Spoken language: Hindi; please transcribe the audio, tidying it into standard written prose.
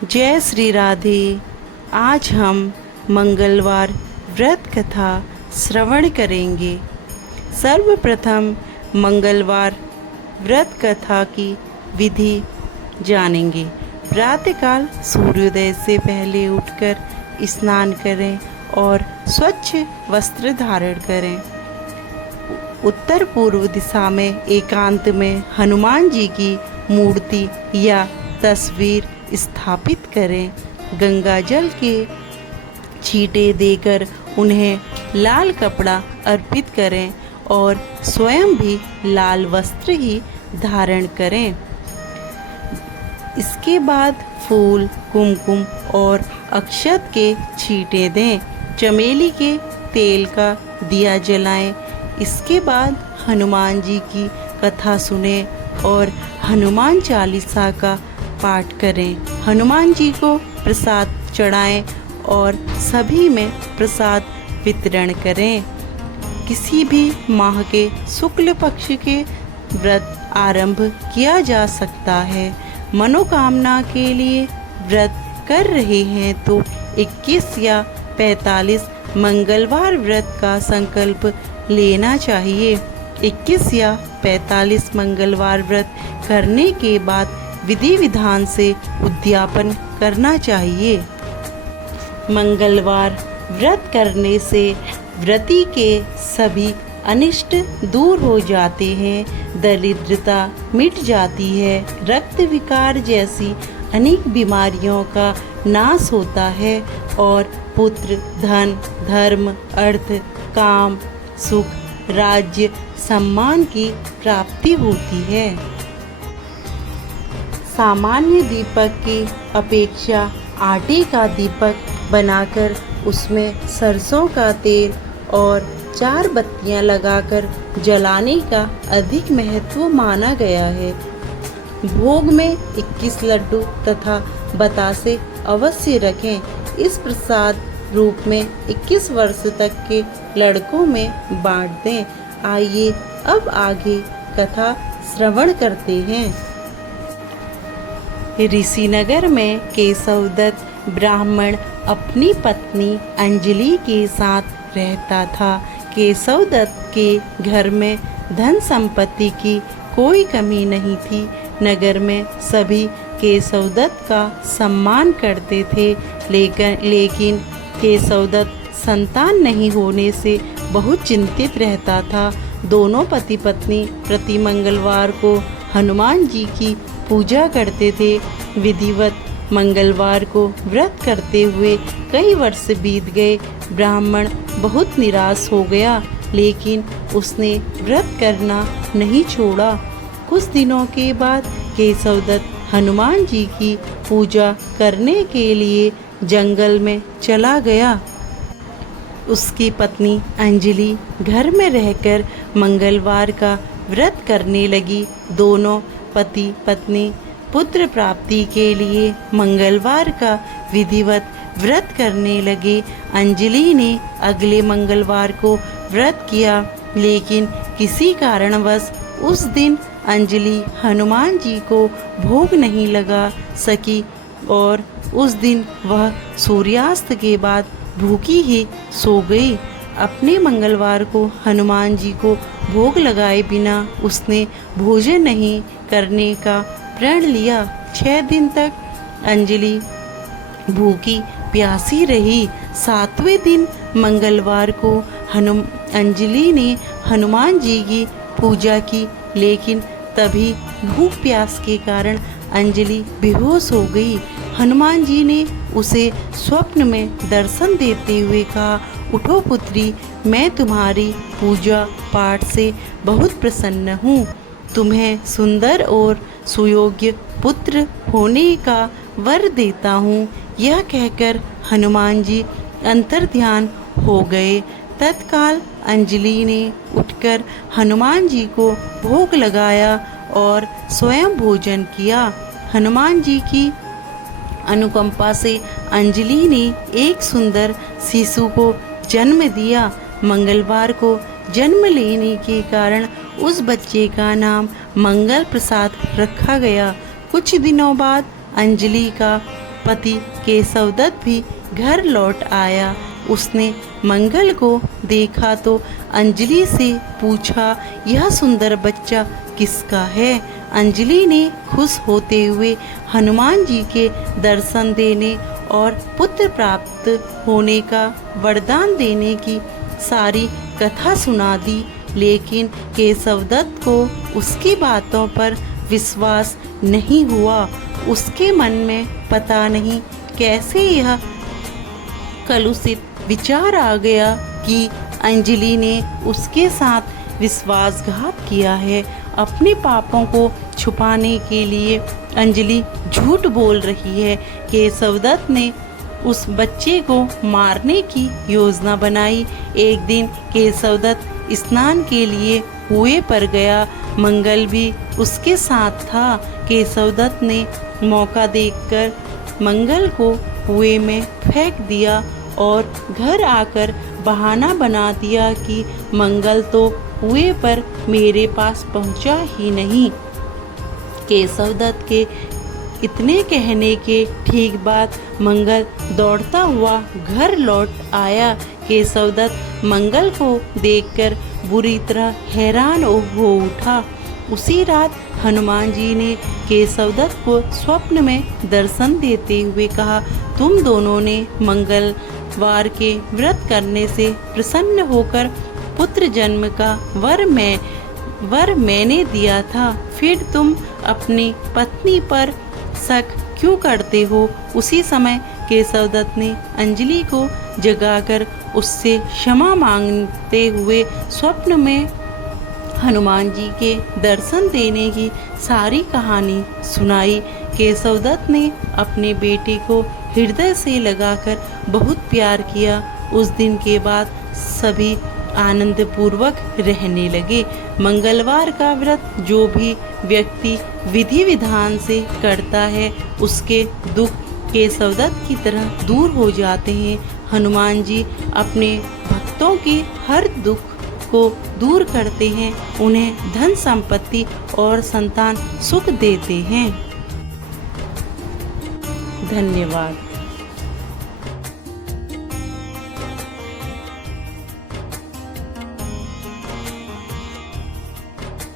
जय श्री राधे। आज हम मंगलवार व्रत कथा श्रवण करेंगे। सर्वप्रथम मंगलवार व्रत कथा की विधि जानेंगे। प्रातःकाल सूर्योदय से पहले उठकर स्नान करें और स्वच्छ वस्त्र धारण करें। उत्तर पूर्व दिशा में एकांत में हनुमान जी की मूर्ति या तस्वीर स्थापित करें। गंगा जल के छींटे देकर उन्हें लाल कपड़ा अर्पित करें और स्वयं भी लाल वस्त्र ही धारण करें। इसके बाद फूल, कुमकुम और अक्षत के छींटे दें। चमेली के तेल का दिया जलाएं। इसके बाद हनुमान जी की कथा सुने और हनुमान चालीसा का पाठ करें। हनुमान जी को प्रसाद चढ़ाएं और सभी में प्रसाद वितरण करें। किसी भी माह के शुक्ल पक्ष के व्रत आरंभ किया जा सकता है। मनोकामना के लिए व्रत कर रहे हैं तो 21 या 45 मंगलवार व्रत का संकल्प लेना चाहिए। 21 या 45 मंगलवार व्रत करने के बाद विधि विधान से उद्यापन करना चाहिए। मंगलवार व्रत करने से व्रती के सभी अनिष्ट दूर हो जाते हैं, दरिद्रता मिट जाती है, रक्त विकार जैसी अनेक बीमारियों का नाश होता है और पुत्र, धन, धर्म, अर्थ, काम, सुख, राज्य, सम्मान की प्राप्ति होती है। सामान्य दीपक की अपेक्षा आटे का दीपक बनाकर उसमें सरसों का तेल और 4 बत्तियां लगाकर जलाने का अधिक महत्व माना गया है। भोग में 21 लड्डू तथा बतासे अवश्य रखें। इस प्रसाद रूप में 21 वर्ष तक के लड़कों में बांट दें। आइए अब आगे कथा श्रवण करते हैं। ऋषिनगर में केशवदत्त ब्राह्मण अपनी पत्नी अंजलि के साथ रहता था। केशवदत्त के घर में धन संपत्ति की कोई कमी नहीं थी। नगर में सभी केशवदत्त का सम्मान करते थे, लेकिन केशवदत्त संतान नहीं होने से बहुत चिंतित रहता था। दोनों पति पत्नी प्रति मंगलवार को हनुमान जी की पूजा करते थे। विधिवत मंगलवार को व्रत करते हुए कई वर्ष बीत गए। ब्राह्मण बहुत निराश हो गया, लेकिन उसने व्रत करना नहीं छोड़ा। कुछ दिनों के बाद केशवदत्त हनुमान जी की पूजा करने के लिए जंगल में चला गया। उसकी पत्नी अंजलि घर में रहकर मंगलवार का व्रत करने लगी। दोनों पति पत्नी पुत्र प्राप्ति के लिए मंगलवार का विधिवत व्रत करने लगे। अंजलि ने अगले मंगलवार को व्रत किया, लेकिन किसी कारणवश उस दिन अंजलि हनुमान जी को भोग नहीं लगा सकी और उस दिन वह सूर्यास्त के बाद भूखी ही सो गई। अपने मंगलवार को हनुमान जी को भोग लगाए बिना उसने भोजन नहीं करने का प्रण लिया। 6 दिन तक अंजलि भूखी प्यासी रही। 7वें दिन मंगलवार को अंजलि ने हनुमान जी की पूजा की, लेकिन तभी भूख प्यास के कारण अंजलि बेहोश हो गई। हनुमान जी ने उसे स्वप्न में दर्शन देते हुए कहा, उठो पुत्री, मैं तुम्हारी पूजा पाठ से बहुत प्रसन्न हूँ। तुम्हें सुंदर और सुयोग्य पुत्र होने का वर देता हूँ। यह कहकर हनुमान जी अंतर्ध्यान हो गए। तत्काल अंजलि ने उठकर हनुमान जी को भोग लगाया और स्वयं भोजन किया। हनुमान जी की अनुकंपा से अंजलि ने एक सुंदर शिशु को जन्म दिया। मंगलवार को जन्म लेने के कारण उस बच्चे का नाम मंगल प्रसाद रखा गया। कुछ दिनों बाद अंजलि का पति केशवदत्त भी घर लौट आया। उसने मंगल को देखा तो अंजलि से पूछा, यह सुंदर बच्चा किसका है? अंजलि ने खुश होते हुए हनुमान जी के दर्शन देने और पुत्र प्राप्त होने का वरदान देने की सारी कथा सुना दी। लेकिन केशवदत्त को उसकी बातों पर विश्वास नहीं हुआ। उसके मन में पता नहीं कैसे यह कलुषित विचार आ गया कि अंजलि ने उसके साथ विश्वासघात किया है। अपने पापों को छुपाने के लिए अंजलि झूठ बोल रही है। केशवदत्त ने उस बच्चे को मारने की योजना बनाई। एक दिन केशवदत्त स्नान के लिए कुएं पर गया। मंगल भी उसके साथ था। केशवदत्त ने मौका देखकर मंगल को कुएं में फेंक दिया और घर आकर बहाना बना दिया कि मंगल तो कुएं पर मेरे पास पहुंचा ही नहीं। केशवदत्त के इतने कहने के ठीक बाद मंगल दौड़ता हुआ घर लौट आया। केशवदत्त मंगल को देखकर बुरी तरह हैरान हो उठा। उसी रात हनुमान जी ने केशवदत्त को स्वप्न में दर्शन देते हुए कहा, तुम दोनों ने मंगलवार के व्रत करने से प्रसन्न होकर पुत्र जन्म का वर मैंने दिया था, फिर तुम अपनी पत्नी पर शक क्यों करते हो? उसी समय केशवदत्त ने अंजलि को जगाकर उससे क्षमा मांगते हुए स्वप्न में हनुमान जी के दर्शन देने की सारी कहानी सुनाई। केशवदत्त ने अपने बेटे को हृदय से लगाकर बहुत प्यार किया। उस दिन के बाद सभी आनंद पूर्वक रहने लगे। मंगलवार का व्रत जो भी व्यक्ति विधि विधान से करता है उसके दुख केशवदत्त की तरह दूर हो जाते हैं। हनुमान जी अपने भक्तों के हर दुख को दूर करते हैं, उन्हें धन संपत्ति और संतान सुख देते हैं। धन्यवाद।